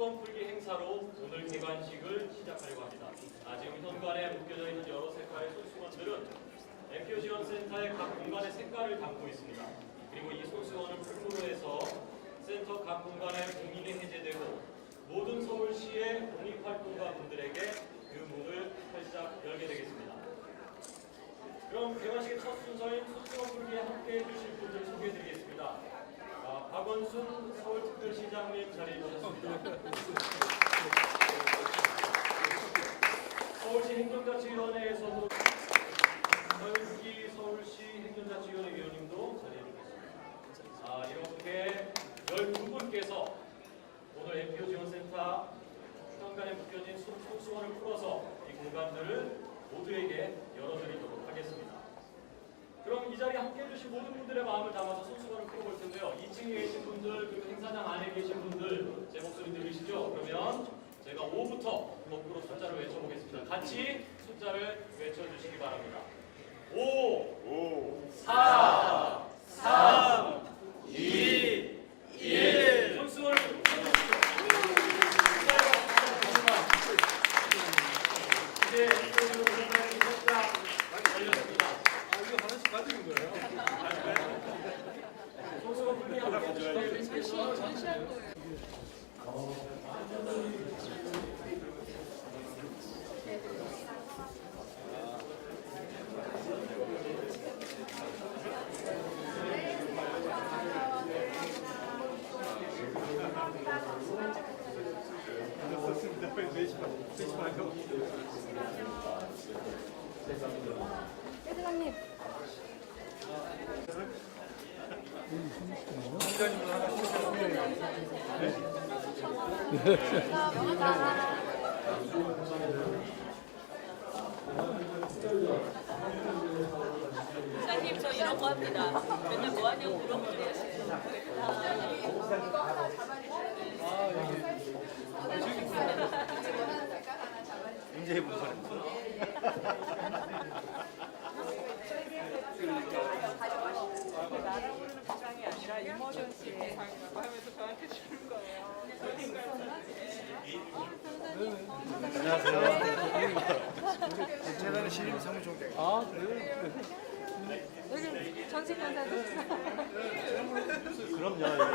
수건 풀기 행사로 오늘 개관식을 시작하려고 합니다. 아, 지금 현관에 묶여져 있는 여러 색깔의 손수건들은 MPO 지원센터의 각 공간의 색깔을 담고 있습니다. 그리고 이 손수건을 풀므로 해서 센터 각 공간의 공인이 해제되고 모든 서울시의 공익활동가 분들에게 그 문을 활짝 열게 되겠습니다. 그럼 개관식의 첫 순서인 손수건 풀기에 함께 해 주실 분들 소개해드리겠습니다. 아, 박원순 서울특별시장님 자리해 주셨습니다. 서울시 행정자치위원회에서도 서울시 행정자치위원회 위원님도 자리해 주셨습니다. 아, 이렇게 12분께서 오늘 MPO 지원센터 현관에 묶여진 손- 손수건을 풀어서 이 공간들을 모두에게 열어드리도록 하겠습니다. 그럼 이 자리에 함께 해주신 모든 분들의 마음을 담아서 손수건을 풀어볼 텐데요. 2층에 계신 분들 그리고 행사장 안에 계신 분들 제 목소리 들리시죠? 그러면 제가 5부터 거꾸로 숫자를 외쳐보겠습니다. 같이 숫자를 외쳐주시기 바랍니다. 5, 4, 3, 2, 1. 손수건을 풀어주십시오. 이제 숫자 걸렸습니다. 손수건 풀기 함께 해주시고 회장님 사장님 저 이런 거 합니다. 맨날 뭐 하냐고 물어보세요. 나라 부르는 부상이 아니라 이머전시 부상이라고 하면서 저한테 주는 거예요. 재단의 신임 사무총장. 여기 전직 간사님 그럼요.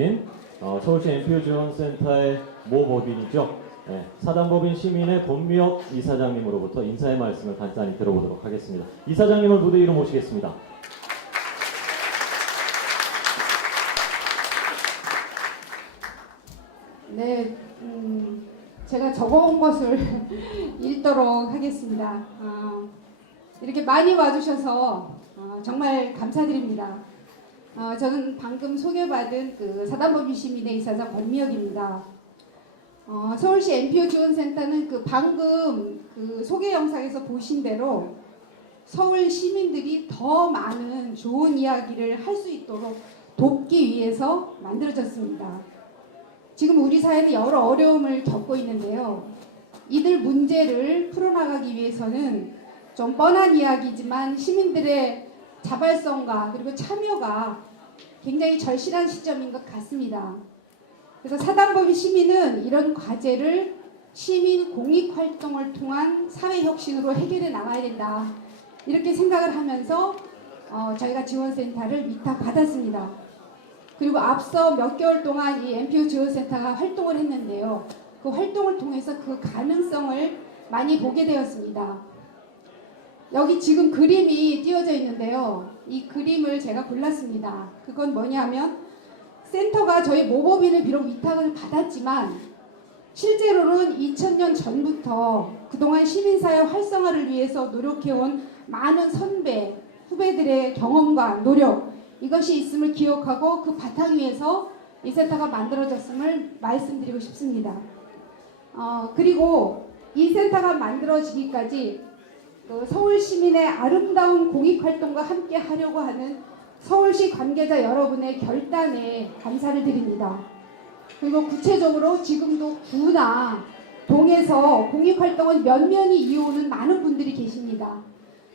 통해 어, 서울시 NPO 지원센터의 모 법인이죠. 네, 사단법인 시민의 본미혁 이사장님으로부터 인사의 말씀을 간단히 들어보도록 하겠습니다. 이사장님을 무대 위로 모시겠습니다. 네, 음, 제가 적어온 것을 읽도록 하겠습니다. 아, 이렇게 많이 와주셔서 어, 정말 감사드립니다. 어, 저는 방금 소개받은 그 사단법인 시민의 이사장 권미혁입니다. 어, 서울시 NPO 지원센터는 그 방금 그 소개 영상에서 보신 대로 서울 시민들이 더 많은 좋은 이야기를 할 수 있도록 돕기 위해서 만들어졌습니다. 지금 우리 사회는 여러 어려움을 겪고 있는데요. 이들 문제를 풀어나가기 위해서는 좀 뻔한 이야기지만 시민들의 자발성과 그리고 참여가 굉장히 절실한 시점인 것 같습니다. 그래서 사단법인 시민은 이런 과제를 시민 공익 활동을 통한 사회 혁신으로 해결해 나가야 된다. 이렇게 생각을 하면서 어, 저희가 지원센터를 위탁받았습니다. 그리고 앞서 몇 개월 동안 이 MPO 지원센터가 활동을 했는데요. 그 활동을 통해서 그 가능성을 많이 보게 되었습니다. 여기 지금 그림이 띄어져 있는데요. 이 그림을 제가 골랐습니다. 그건 뭐냐면 센터가 저희 모법인을 비록 위탁을 받았지만 실제로는 2000년 전부터 그동안 시민사회 활성화를 위해서 노력해온 많은 선배, 후배들의 경험과 노력 이것이 있음을 기억하고 그 바탕 위에서 이 센터가 만들어졌음을 말씀드리고 싶습니다. 어, 그리고 이 센터가 만들어지기까지 그 서울 시민의 아름다운 공익 활동과 함께 하려고 하는 서울시 관계자 여러분의 결단에 감사를 드립니다. 그리고 구체적으로 지금도 구나 동에서 공익 활동을 면면히 이어오는 많은 분들이 계십니다.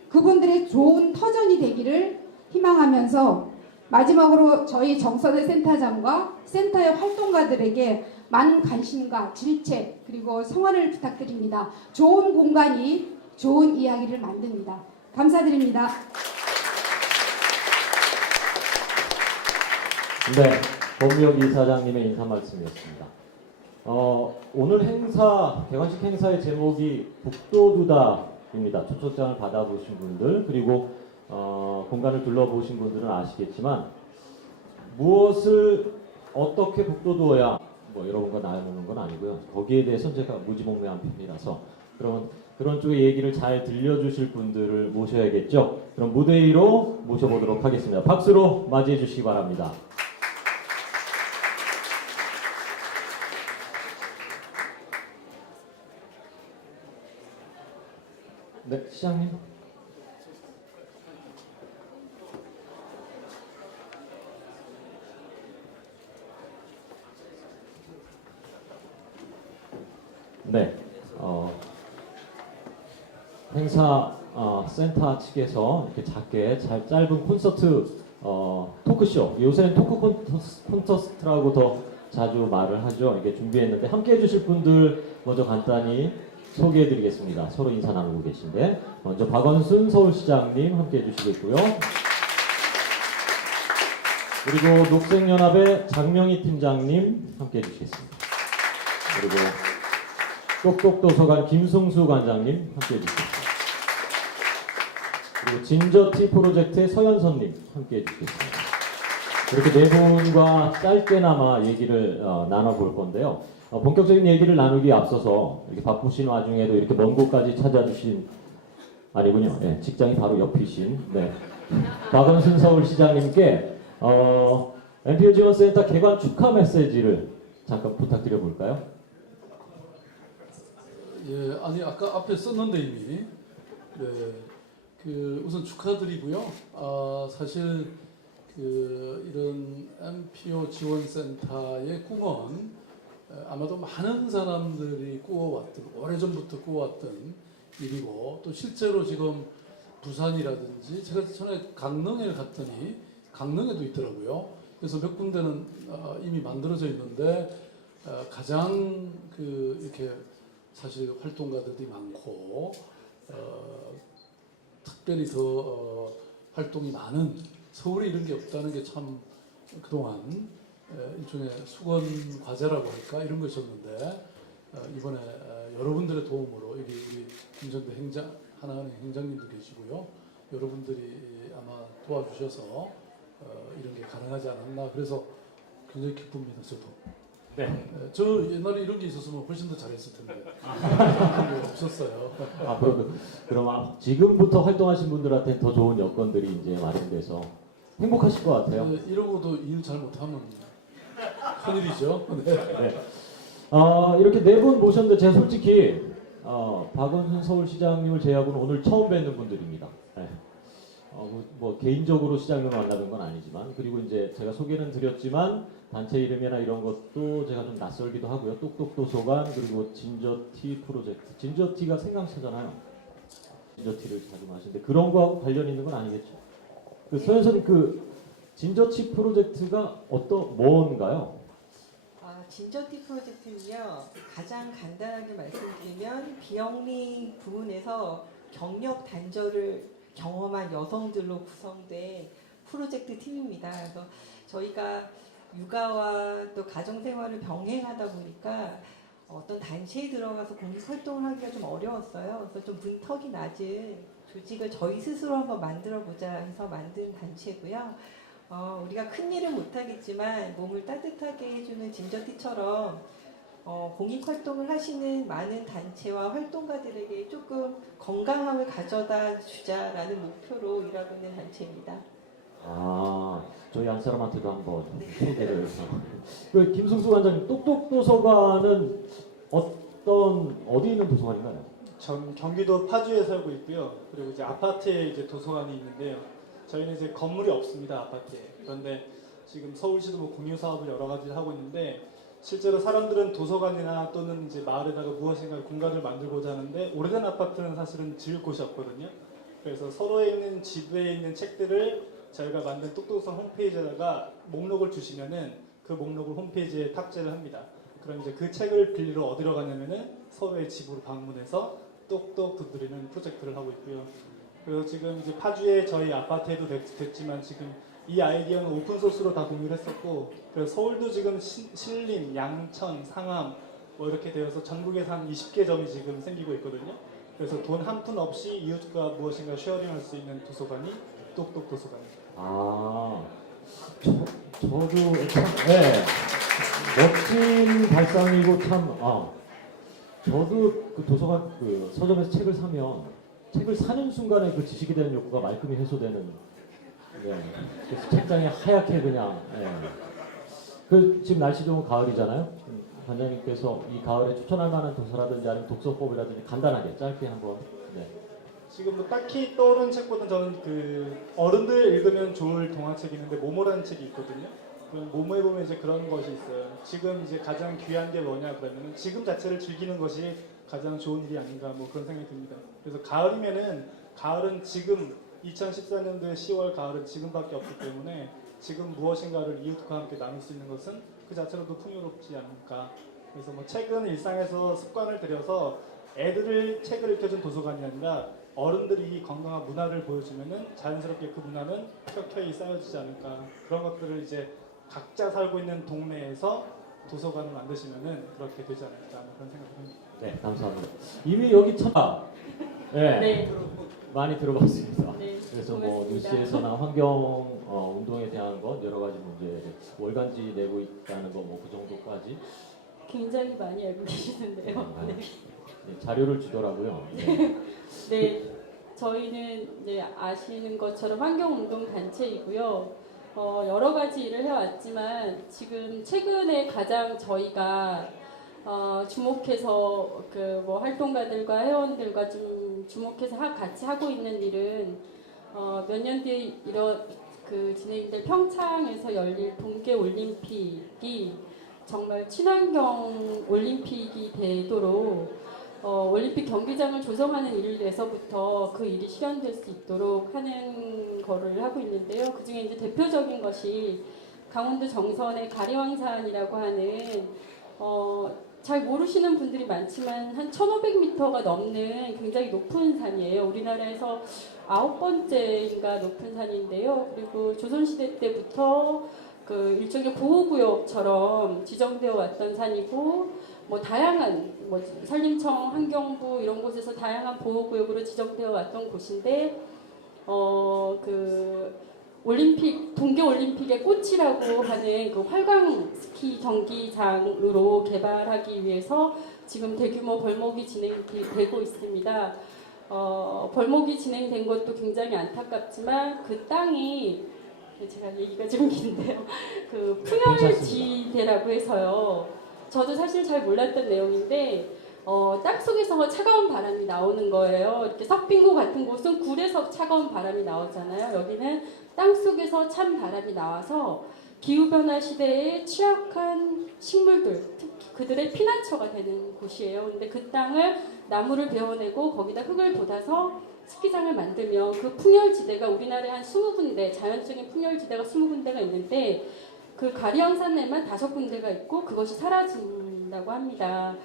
그분들의 좋은 터전이 되기를 희망하면서 마지막으로 저희 정선의 센터장과 센터의 활동가들에게 많은 관심과 질책 그리고 성원을 부탁드립니다. 좋은 공간이 좋은 이야기를 만듭니다. 감사드립니다. 네, 법력 이사장님의 인사 말씀이었습니다. 어, 오늘 행사, 개관식 행사의 제목이 북도두다입니다. 초청장을 받아보신 분들, 그리고 어, 공간을 둘러보신 분들은 아시겠지만, 무엇을 어떻게 북도두어야 뭐 여러분과 나누는 건 아니고요. 거기에 대해서 제가 무지몽매한 편이라서 그런 그런 쪽의 얘기를 잘 들려주실 분들을 모셔야겠죠. 그럼 무대 위로 모셔보도록 하겠습니다. 박수로 맞이해 주시기 바랍니다. 네, 시장님. 네, 어, 행사 어, 센터 측에서 이렇게 작게 잘 짧은 콘서트 어, 토크쇼 요새는 토크 콘서스- 콘서트 라고 더 자주 말을 하죠. 이게 준비했는데 함께 해주실 분들 먼저 간단히 소개해드리겠습니다. 서로 인사 나누고 계신데 먼저 박원순 서울시장님 함께 해주시겠고요. 그리고 녹색연합의 장명희 팀장님 함께 해주시겠습니다. 그리고 똑똑도서관 김승수 관장님 함께 해주시겠습니다. 그리고 진저티 프로젝트의 서현선님 함께 해주시겠습니다. 이렇게 네 분과 짧게나마 얘기를 어, 나눠볼 건데요. 어, 본격적인 얘기를 나누기 앞서서 이렇게 바쁘신 와중에도 이렇게 먼 곳까지 찾아주신 아니군요. 예, 직장이 바로 옆이신 네. 박원순 서울시장님께 어, NPO 지원센터 개관 축하 메시지를 잠깐 부탁드려 볼까요? 예, 아니 아까 앞에 썼는데 이미 네, 그 우선 축하드리고요. 아 사실 그 이런 MPO 지원센터의 꿈은 에, 아마도 많은 사람들이 꾸어왔던 오래전부터 꾸어왔던 일이고 또 실제로 지금 부산이라든지 제가 전에 강릉에 갔더니 강릉에도 있더라고요. 그래서 몇 군데는 어, 이미 만들어져 있는데 어, 가장 그 이렇게 사실 활동가들이 많고 어, 특별히 더 어, 활동이 많은 서울에 이런 게 없다는 게 참 그동안 에, 일종의 수건 과제라고 할까? 이런 것이었는데 어, 이번에 어, 여러분들의 도움으로 여기 우리 김전대 행장 하나은행 행장님도 계시고요. 여러분들이 아마 도와주셔서 어, 이런 게 가능하지 않았나. 그래서 굉장히 기쁩니다 저도. 네. 예, 저 옛날에 이런 게 있었으면 훨씬 더 잘했을 텐데 그런 게 없었어요. 앞으로 그럼 아, 지금부터 활동하신 분들한테 더 좋은 여건들이 이제 마련돼서 행복하실 것 같아요. 예, 이러고도 일 잘 못하면 큰일이죠. 네. 네. 어, 이렇게 네 분 모셨는데 제가 솔직히 어, 박원순 서울시장님을 제외하고는 오늘 처음 뵙는 분들입니다. 네. 어, 뭐, 뭐 개인적으로 시장님을 만나는 건 아니지만 그리고 이제 제가 소개는 드렸지만 단체 이름이나 이런 것도 제가 좀 낯설기도 하고요. 똑똑 도서관 그리고 진저티 프로젝트 진저티가 생강차잖아요. 진저티를 자주 마시는데 그런 거하고 관련 있는 건 아니겠죠? 그 소연선님 그 진저티 프로젝트가 어떤 뭔가요? 아, 진저티 프로젝트는요 가장 간단하게 말씀드리면 비영리 부문에서 경력 단절을 경험한 여성들로 구성된 프로젝트 팀입니다. 그래서 저희가 육아와 또 가정 생활을 병행하다 보니까 어떤 단체에 들어가서 공익 활동을 하기가 좀 어려웠어요. 그래서 좀 문턱이 낮은 조직을 저희 스스로 한번 만들어 보자 해서 만든 단체고요. 어, 우리가 큰 일은 못하겠지만 몸을 따뜻하게 해주는 진저티처럼 어, 공익 활동을 하시는 많은 단체와 활동가들에게 조금 건강함을 가져다 주자라는 목표로 일하고 있는 단체입니다. 아, 저희 한 사람한테도 한번 소개를 해서. 그 김승수 관장님, 똑똑 도서관은 어떤 어디 있는 도서관인가요? 전 경기도 파주에 살고 있고요. 그리고 이제 아파트에 이제 도서관이 있는데요. 저희는 이제 건물이 없습니다 아파트에. 그런데 지금 서울시도 뭐 공유 사업을 여러 가지를 하고 있는데 실제로 사람들은 도서관이나 또는 이제 마을에다가 무엇인가 공간을 만들고자 하는데 오래된 아파트는 사실은 지을 곳이 없거든요. 그래서 서로에 있는 집에 있는 책들을 저희가 만든 똑똑성 홈페이지에다가 목록을 주시면은 그 목록을 홈페이지에 탑재를 합니다. 그럼 이제 그 책을 빌리러 어디로 가냐면은 서로의 집으로 방문해서 똑똑 두드리는 프로젝트를 하고 있고요. 그래서 지금 이제 파주에 저희 아파트에도 됐, 지만 지금 이 아이디어는 오픈 소스로 다 공유를 했었고 그래서 서울도 지금 시- 신림, 양천, 상암 뭐 이렇게 되어서 전국에서 한 20개 점이 지금 생기고 있거든요. 그래서 돈 한 푼 없이 이웃과 무엇인가 쉐어링할 수 있는 도서관이 똑똑 도서관입니다. 아, 저, 저도 참, 네, 멋진 발상이고 참, 아, 저도 그 도서관 그 서점에서 책을 사면 책을 사는 순간에 그 지식에 대한 욕구가 말끔히 해소되는, 네, 그래서 책장에 하얗게 그냥, 네. 그 지금 날씨 좋은 가을이잖아요. 음, 관장님께서 이 가을에 추천할 만한 도서라든지 아니면 독서법이라든지 간단하게 짧게 한번, 네. 지금 뭐 딱히 떠오르는 책보다는 저는 그 어른들 읽으면 좋을 동화책이 있는데 모모라는 책이 있거든요. 그 모모에 보면 이제 그런 것이 있어요. 지금 이제 가장 귀한 게 뭐냐 그러면 지금 자체를 즐기는 것이 가장 좋은 일이 아닌가 뭐 그런 생각이 듭니다. 그래서 가을이면은 가을은 지금 2014년도의 10월 가을은 지금밖에 없기 때문에 지금 무엇인가를 이웃과 함께 나눌 수 있는 것은 그 자체로도 풍요롭지 않을까. 그래서 뭐 책은 일상에서 습관을 들여서 애들을 책을 읽혀준 도서관이 아니라 어른들이 건강한 문화를 보여주면은 자연스럽게 그 문화는 켜켜이 쌓여지지 않을까 그런 것들을 이제 각자 살고 있는 동네에서 도서관을 만드시면은 그렇게 되지 않을까 그런 생각을 합니다. 네, 감사합니다. 이미 여기 참, 네, 네. 많이 들어봤습니다. 네. 그래서 뭐 고맙습니다. 뉴스에서나 환경 어, 운동에 대한 것 여러 가지 문제 월간지 내고 있다는 거 뭐 그 정도까지 굉장히 많이 알고 계시는데요. 네. 네, 자료를 주더라고요. 네. 네, 저희는 네, 아시는 것처럼 환경운동 단체이고요. 어, 여러 가지 일을 해왔지만 지금 최근에 가장 저희가 어, 주목해서 그 뭐 활동가들과 회원들과 좀 주목해서 하- 같이 하고 있는 일은 어, 몇 년 뒤에 이런 그 진행될 평창에서 열릴 동계 올림픽이 정말 친환경 올림픽이 되도록 어, 올림픽 경기장을 조성하는 일에서부터 그 일이 실현될 수 있도록 하는 거를 하고 있는데요. 그 중에 이제 대표적인 것이 강원도 정선의 가리왕산이라고 하는 어, 잘 모르시는 분들이 많지만 한 1,500m가 넘는 굉장히 높은 산이에요. 우리나라에서 아홉 번째인가 높은 산인데요. 그리고 조선시대 때부터 그 일종의 보호구역처럼 지정되어 왔던 산이고 뭐 다양한 뭐 산림청, 환경부 이런 곳에서 다양한 보호구역으로 지정되어 왔던 곳인데 어그 올림픽 동계 올림픽의 꽃이라고 하는 그 활강 스키 경기장으로 개발하기 위해서 지금 대규모 벌목이 진행되고 있습니다. 어, 벌목이 진행된 것도 굉장히 안타깝지만 그 땅이 제가 얘기가 좀 긴데요. 그 풍열지대라고 해서요. 저도 사실 잘 몰랐던 내용인데 어, 땅 속에서 차가운 바람이 나오는 거예요. 이렇게 석빙고 같은 곳은 굴에서 차가운 바람이 나오잖아요. 여기는 땅 속에서 찬 바람이 나와서 기후 변화 시대에 취약한 식물들, 특히 그들의 피난처가 되는 곳이에요. 근데 그 땅을 나무를 베어내고 거기다 흙을 돋아서 스키장을 만들면 그 풍열지대가 우리나라에 한 20군데, 자연적인 풍열지대가 20군데가 있는데 그 가리왕산에만 다섯 군데가 있고 그것이 사라진다고 합니다.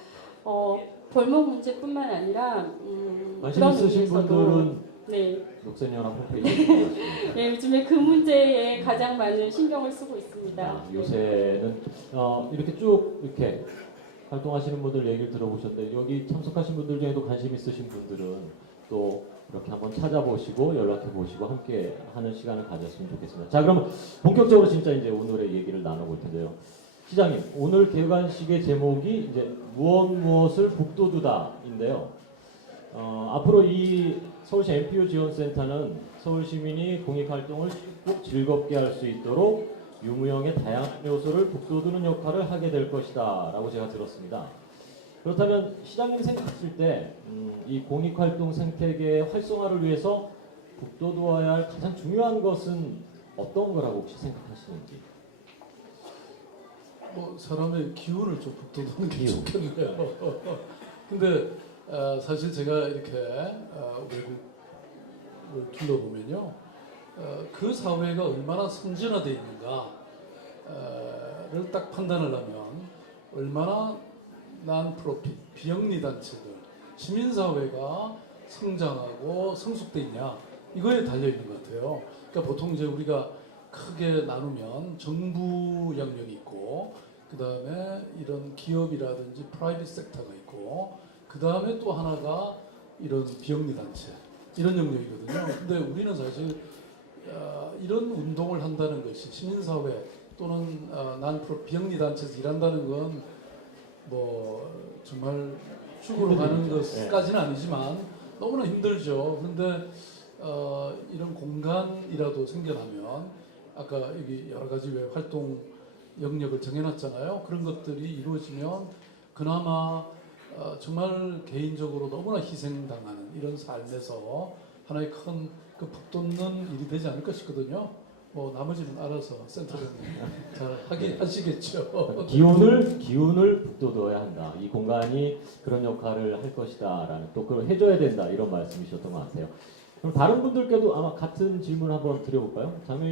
어, 벌목 문제뿐만 아니라 음, 관심 그런 있으신 의미에서도 분들은 네, 녹색연합 들어가시면 네, 요즘에 그 문제에 가장 많은 신경을 쓰고 있습니다. 아, 요새는 어, 이렇게 쭉 이렇게 활동하시는 분들 얘기를 들어보셨는데 여기 참석하신 분들 중에도 관심 있으신 분들은 또 이렇게 한번 찾아보시고 연락해 보시고 함께 하는 시간을 가졌으면 좋겠습니다. 자, 그럼 본격적으로 진짜 이제 오늘의 얘기를 나눠볼 텐데요. 시장님, 오늘 개관식의 제목이 이제 무엇 무엇을 북돋우다인데요. 어, 앞으로 이 서울시 MPO 지원센터는 서울 시민이 공익 활동을 쉽고 즐겁게 할 수 있도록 유무형의 다양한 요소를 북돋우는 역할을 하게 될 것이다 라고 제가 들었습니다. 그렇다면 시장님 생각하실 때이 공익 활동 생태계 활성화를 위해서 북돋워야 할 가장 중요한 것은 어떤 거라고 혹시 생각하시는지? 뭐 사람의 기운을 좀 북돋우는 게 기운. 좋겠네요. 근데 어, 사실 제가 이렇게 어, 외국을 둘러보면요, 어, 그 사회가 얼마나 선진화되어 있는가를 딱 판단을 하면 얼마나 난 프로핏 비영리 단체들 시민사회가 성장하고 성숙돼 있냐 이거에 달려 있는 것 같아요. 그러니까 보통 이제 우리가 크게 나누면 정부 영역이 있고 그 다음에 이런 기업이라든지 프라이빗 섹터가 있고 그 다음에 또 하나가 이런 비영리 단체 이런 영역이거든요. 근데 우리는 사실 어, 이런 운동을 한다는 것이 시민사회 또는 어, 난프로 비영리 단체에서 일한다는 건 뭐 정말 죽으러 가는. 것까지는 아니지만 너무나 힘들죠. 근데 어, 이런 공간이라도 생겨나면 아까 여기 여러 가지 왜 활동 영역을 정해놨잖아요. 그런 것들이 이루어지면 그나마 어, 정말 개인적으로 너무나 희생당하는 이런 삶에서 하나의 큰 그 북돋는 일이 되지 않을까 싶거든요. 뭐 나머지는 알아서 센터장님 잘 하기 하시겠죠. 기운을 기운을 북돋워야 한다. 이 공간이 그런 역할을 할 것이다라는 또 그걸 해줘야 된다 이런 말씀이셨던 것 같아요. 그럼 다른 분들께도 아마 같은 질문 한번 드려볼까요? 장면